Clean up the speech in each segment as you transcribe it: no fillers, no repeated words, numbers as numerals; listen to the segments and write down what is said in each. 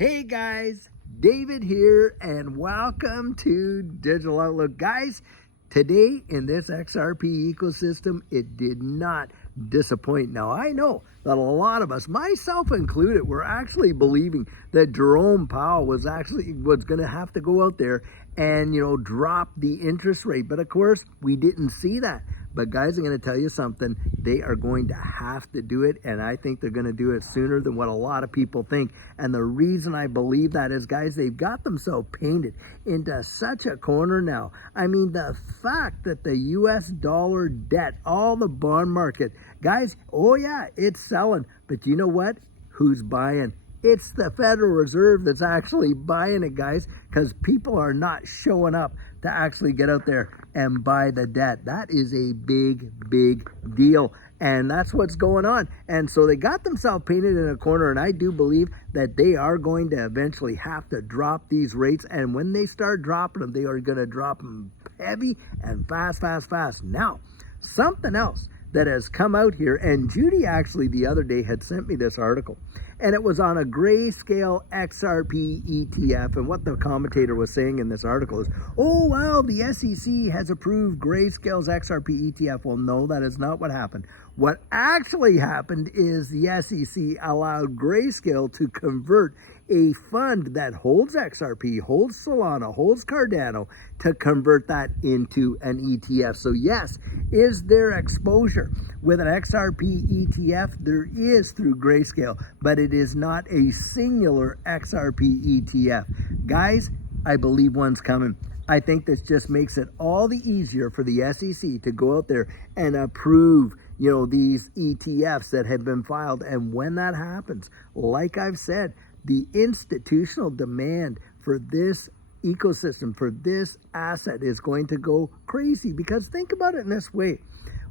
Hey guys, David here, and welcome to Digital Outlook. Guys, today in this XRP ecosystem, it did not disappoint. Now, I know that a lot of us, myself included, were actually believing that Jerome Powell was going to have to go out there and, drop the interest rate. But of course, we didn't see that. But guys, I'm going to tell you something. They are going to have to do it, and I think they're going to do it sooner than what a lot of people think. And the reason I believe that is, guys, they've got themselves painted into such a corner now. I mean, the fact that the US dollar debt, all the bond market, guys, oh yeah, it's selling. But you know what? Who's buying? It's the Federal Reserve that's actually buying it, guys, because people are not showing up to actually get out there and buy the debt. That is a big, big deal. And that's what's going on. And so they got themselves painted in a corner. And I do believe that they are going to eventually have to drop these rates. And when they start dropping them, they are going to drop them heavy and fast, fast, fast. Now, something else that has come out here, and Judy actually the other day had sent me this article, and it was on a Grayscale XRP ETF, and what the commentator was saying in this article is, oh well, the SEC has approved Grayscale's XRP ETF. Well, no, that is not what happened. What actually happened is the SEC allowed Grayscale to convert a fund that holds XRP, holds Solana, holds Cardano, to convert that into an ETF. So yes, is there exposure with an XRP ETF? There is through Grayscale, but it is not a singular XRP ETF. Guys, I believe one's coming. I think this just makes it all the easier for the SEC to go out there and approve these ETFs that have been filed. And when that happens, like I've said, the institutional demand for this ecosystem, for this asset, is going to go crazy. Because think about it in this way.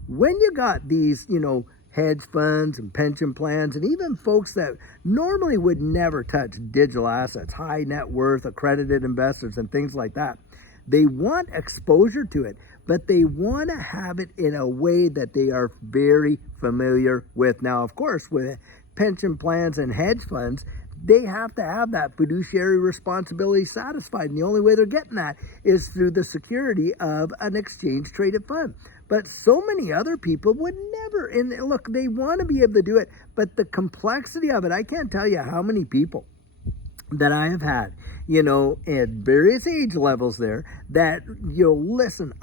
When you got these, hedge funds and pension plans, and even folks that normally would never touch digital assets, high net worth, accredited investors, and things like that, they want exposure to it, but they want to have it in a way that they are very familiar with. Now, of course, with pension plans and hedge funds, they have to have that fiduciary responsibility satisfied. And the only way they're getting that is through the security of an exchange traded fund. But so many other people would never. And look, they want to be able to do it, but the complexity of it, I can't tell you how many people that I have had, at various age levels there, that,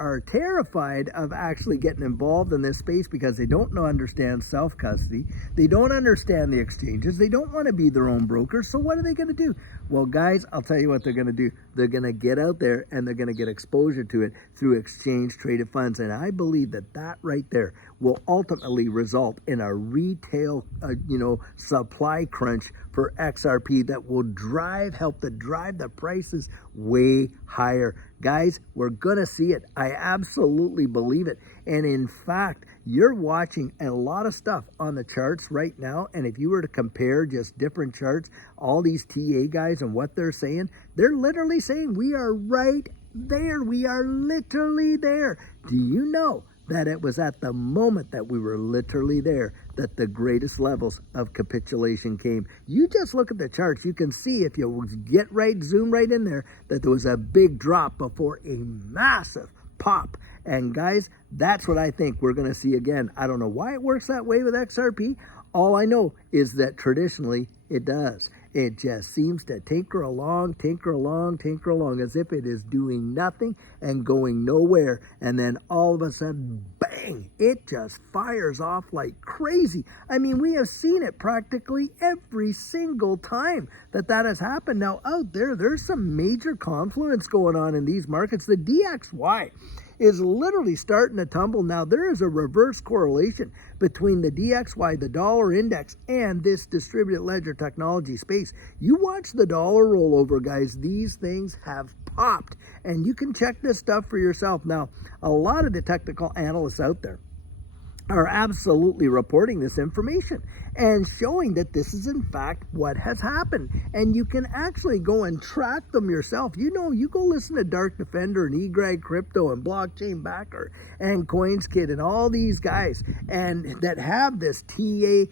are terrified of actually getting involved in this space because they don't understand self-custody. They don't understand the exchanges. They don't want to be their own broker. So what are they going to do? Well, guys, I'll tell you what they're going to do. They're going to get out there and they're going to get exposure to it through exchange-traded funds. And I believe that right there will ultimately result in a retail, supply crunch for XRP that will help to drive the prices way higher. Guys, we're going to see it. I absolutely believe it. And in fact, you're watching a lot of stuff on the charts right now. And if you were to compare just different charts, all these TA guys and what they're literally saying we are right there. We are literally there. Do you know that it was at the moment that we were literally there that the greatest levels of capitulation came? You just look at the charts. You can see, if you zoom right in there, that there was a big drop before a massive pop. And guys, that's what I think we're going to see again. I don't know why it works that way with XRP. All I know is that traditionally it does. It just seems to tinker along, as if it is doing nothing and going nowhere. And then all of a sudden, bang, it just fires off like crazy. I mean, we have seen it practically every single time that has happened. Now, out there's some major confluence going on in these markets. The DXY is literally starting to tumble. Now, there is a reverse correlation between the DXY, the dollar index, and this distributed ledger technology space. You watch the dollar roll over, guys. These things have popped, and you can check this stuff for yourself. Now, a lot of the technical analysts out there are absolutely reporting this information and showing that this is in fact what has happened. And you can actually go and track them yourself. You go listen to Dark Defender and eGreg Crypto and Blockchain Backer and CoinsKid and all these guys and that have this TA,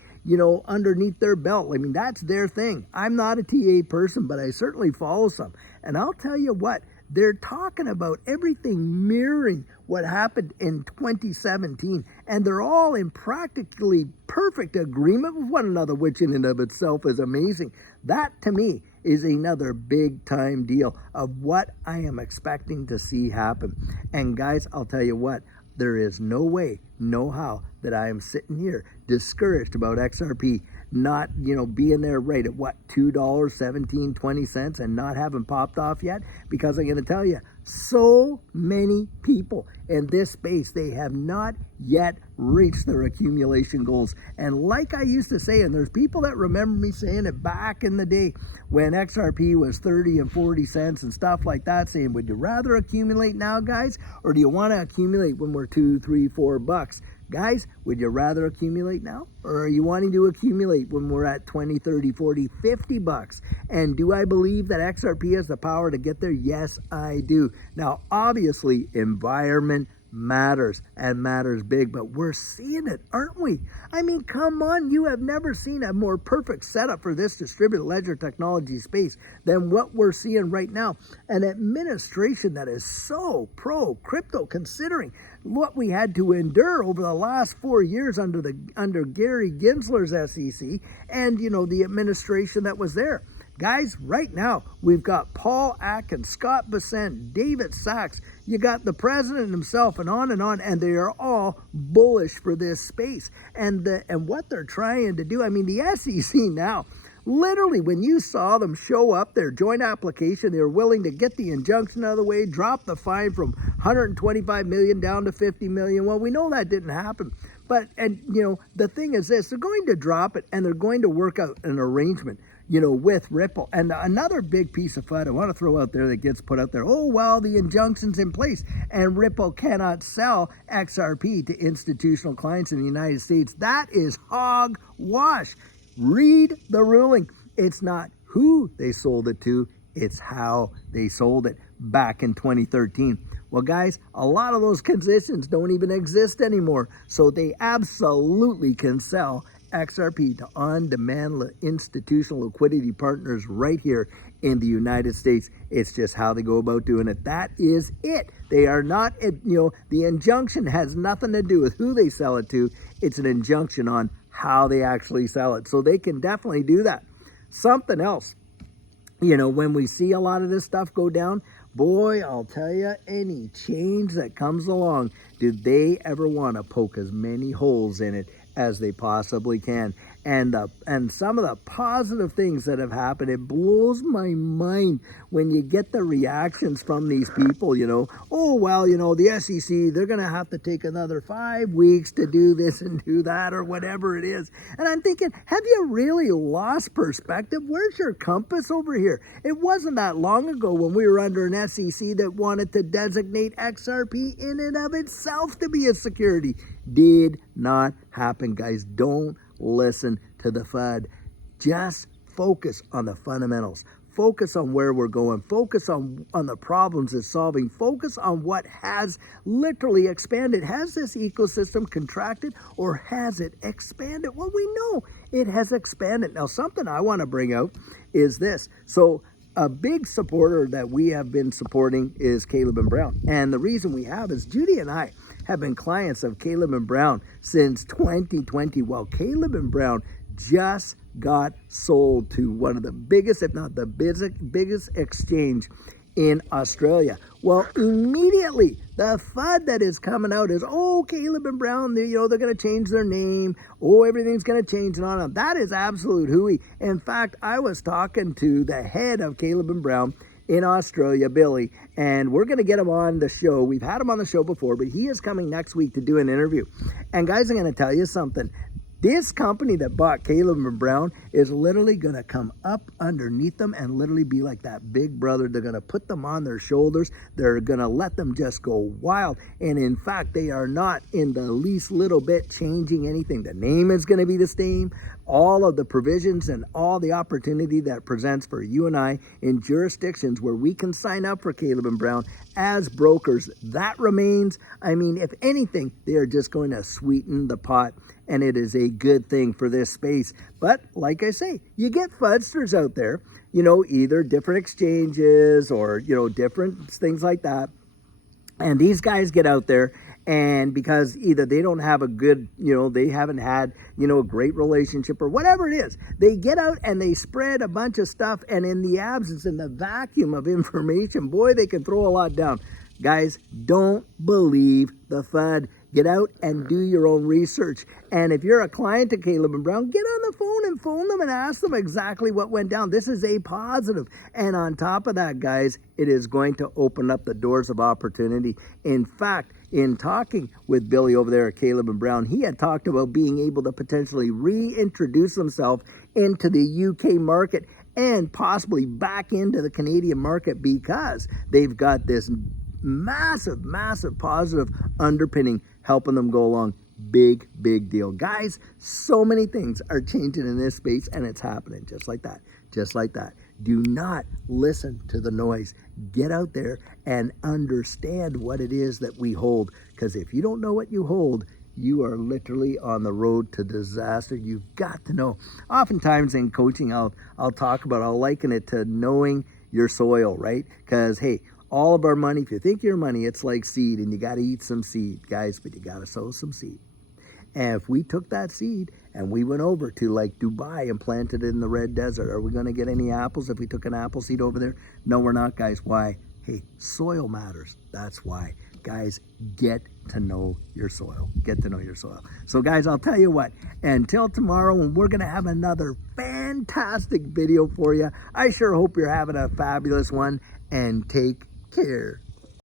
underneath their belt. I mean, that's their thing. I'm not a TA person, but I certainly follow some. And I'll tell you what, they're talking about everything mirroring what happened in 2017. And they're all in practically perfect agreement with one another, which in and of itself is amazing. That, to me, is another big time deal of what I am expecting to see happen. And guys, I'll tell you what, there is no way, no how that I am sitting here discouraged about XRP not, being there right at what, $2, 20 cents and not having popped off yet. Because I'm going to tell you, so many people in this space, they have not yet reached their accumulation goals. And like I used to say, and there's people that remember me saying it back in the day when XRP was 30 and 40 cents and stuff like that, saying, would you rather accumulate now, guys, or do you want to accumulate when we're $2, $3, $4? Guys, would you rather accumulate now, or are you wanting to accumulate when we're at 20, 30, 40, 50 bucks? And do I believe that XRP has the power to get there? Yes, I do. Now, obviously, environment matters and matters big, but we're seeing it, aren't we? I mean, come on, you have never seen a more perfect setup for this distributed ledger technology space than what we're seeing right now. An administration that is so pro crypto, considering what we had to endure over the last 4 years under Gary Gensler's SEC and the administration that was there. Guys, right now, we've got Paul Atkins, Scott Bessent, David Sachs. You got the president himself and on, and they are all bullish for this space. And what they're trying to do, I mean, the SEC now, literally, when you saw them show up, their joint application, they were willing to get the injunction out of the way, drop the fine from 125 million down to 50 million. Well, we know that didn't happen. But, the thing is this, they're going to drop it and they're going to work out an arrangement, with Ripple. And another big piece of FUD I want to throw out there that gets put out there, oh, well, the injunction's in place and Ripple cannot sell XRP to institutional clients in the United States. That is hogwash. Read the ruling. It's not who they sold it to, it's how they sold it back in 2013. Well, guys, a lot of those conditions don't even exist anymore. So they absolutely can sell XRP to on-demand institutional liquidity partners right here in the United States. It's just how they go about doing it. That is it. They are not, the injunction has nothing to do with who they sell it to. It's an injunction on how they actually sell it. So they can definitely do that. Something else, when we see a lot of this stuff go down, boy, I'll tell you, any change that comes along, do they ever want to poke as many holes in it as they possibly can? And some of the positive things that have happened, it blows my mind when you get the reactions from these people, oh, well, the SEC, they're going to have to take another 5 weeks to do this and do that or whatever it is. And I'm thinking, have you really lost perspective? Where's your compass over here? It wasn't that long ago when we were under an SEC that wanted to designate XRP in and of itself to be a security. Did not happen, guys. Don't listen to the FUD. Just focus on the fundamentals. Focus on where we're going. Focus on the problems it's solving. Focus on what has literally expanded. Has this ecosystem contracted or has it expanded? Well, we know it has expanded. Now, something I want to bring out is this. So a big supporter that we have been supporting is Caleb and Brown. And the reason we have is Judy and I have been clients of Caleb and Brown since 2020. Well, Caleb and Brown just got sold to one of the biggest, if not the biggest exchange in Australia. Well, immediately the FUD that is coming out is, oh, Caleb and Brown, they're going to change their name. Oh, everything's going to change and on. That is absolute hooey. In fact, I was talking to the head of Caleb and Brown in Australia, Billy, and we're going to get him on the show. We've had him on the show before, but he is coming next week to do an interview. And guys, I'm going to tell you something. This company that bought Caleb and Brown is literally going to come up underneath them and literally be like that big brother. They're going to put them on their shoulders. They're going to let them just go wild. And in fact, they are not in the least little bit changing anything. The name is going to be the same, all of the provisions and all the opportunity that presents for you and I in jurisdictions where we can sign up for Caleb and Brown as brokers. That remains. I mean, if anything, they are just going to sweeten the pot, and it is a good thing for this space. But like I say, you get fudsters out there, you know, either different exchanges or, you know, different things like that. And these guys get out there, and because either they don't have a good, you know, they haven't had, you know, a great relationship or whatever it is, they get out and they spread a bunch of stuff, and in the absence, in the vacuum of information, boy, they can throw a lot down. Guys, don't believe the FUD. Get out and do your own research. And if you're a client to Caleb and Brown, get on the phone and phone them and ask them exactly what went down. This is a positive. And on top of that, guys, it is going to open up the doors of opportunity. In fact, in talking with Billy over there at Caleb and Brown, he had talked about being able to potentially reintroduce himself into the UK market and possibly back into the Canadian market because they've got this massive, massive positive underpinning helping them go along. Big, big deal. Guys, so many things are changing in this space, and it's happening just like that, just like that. Do not listen to the noise. Get out there and understand what it is that we hold, because if you don't know what you hold, you are literally on the road to disaster. You've got to know. Oftentimes in coaching, I'll liken it to knowing your soil, right? Because, hey, all of our money, if you think your money, it's like seed, and you got to eat some seed, guys, but you got to sow some seed. And if we took that seed and we went over to like Dubai and planted it in the red desert, are we going to get any apples if we took an apple seed over there? No, we're not, guys. Why? Hey, soil matters. That's why. Guys, get to know your soil. Get to know your soil. So, guys, I'll tell you what, until tomorrow when we're going to have another fantastic video for you, I sure hope you're having a fabulous one, and take care.